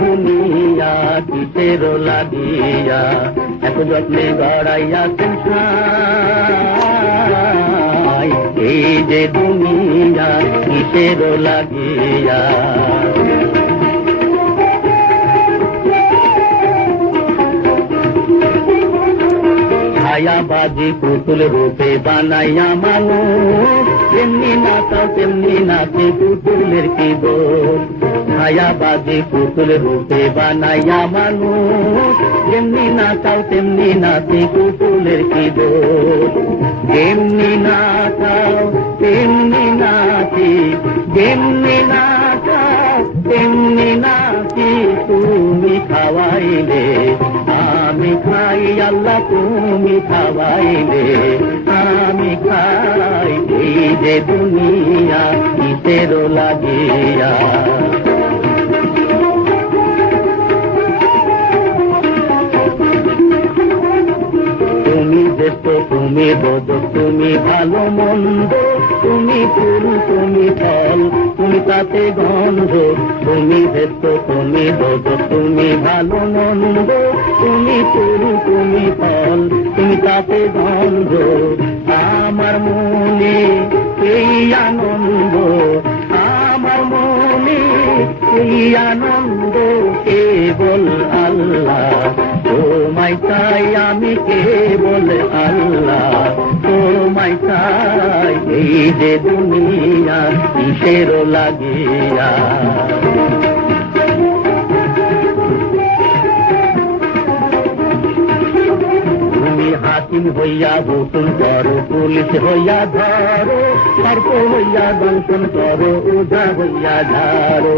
দুনিয়া কিসের লাগিয়া, এত যত্নে গড়াইয়াছেন সাই এই যে দুনিয়া কিসের লাগিয়া। ছায়াবাজি পুতুল রূপে বানাইয়া মানুষ নাচাও তেমনি নাচে পুতুলের কি দোষ ছায়াবাজি পুতুল রূপে বানাইয়া মানুষ। তেমনি নাচাও, তেমনি নাচে পুতুলের কি তেমনি নাচাও, তেমনি নাচি। তেমনি নাচাও, তেমনি নাচি। তুমি খাওয়াইলে আমি খাই আল্লাহ তুমি খাওয়াইলে। আমি খাই এই যে দুনিয়া কিসের লাগিয়া। তুমি দেশ তুমি বোধ, তুমি ভালো মন্দ, তুমি ফুল, তুমি ফল, তুমি তাতে গন্ধ, তুমি দেশ তুমি বোধ, তুমি ভালো মন্দ, তুমি ফুল, তুমি ফল, তুমি তাতে গন্ধ। আমার মনে এই আনন্দ, আমার মনে এই আনন্দ, কেবল আল্লাহ। তোমায় চাই আমি কেবল আল্লাহ। তোমায় চাই এই যে দুনিয়া কিসের লাগিয়া। হাকিম হইয়া হুকুম করো, পুলিশ হইয়া ধরো, সর্প হইয়া দংশন করো, উজা হইয়া ধারো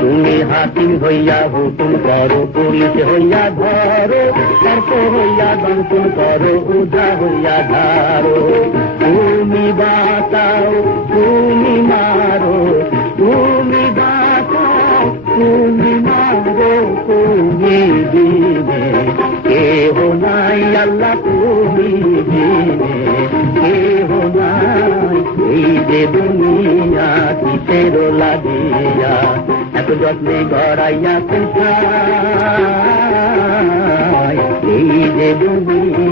তুমি হাকিম হইয়া হুকুম করো পুলিশ হইয়া ধরো সর্প হইয়া দংশন করো, উজা হইয়া ধারো। তুমি বাঁচাও, তুমি মারো, তুমি বাঁচাও, তুমি মারো, তুমি দিনে কেহ নাই আল্লাহ, তুমি এই যে দুনিয়া কিসের লাগিয়া এত যত্নে গড়াইয়া এই যে দুনিয়া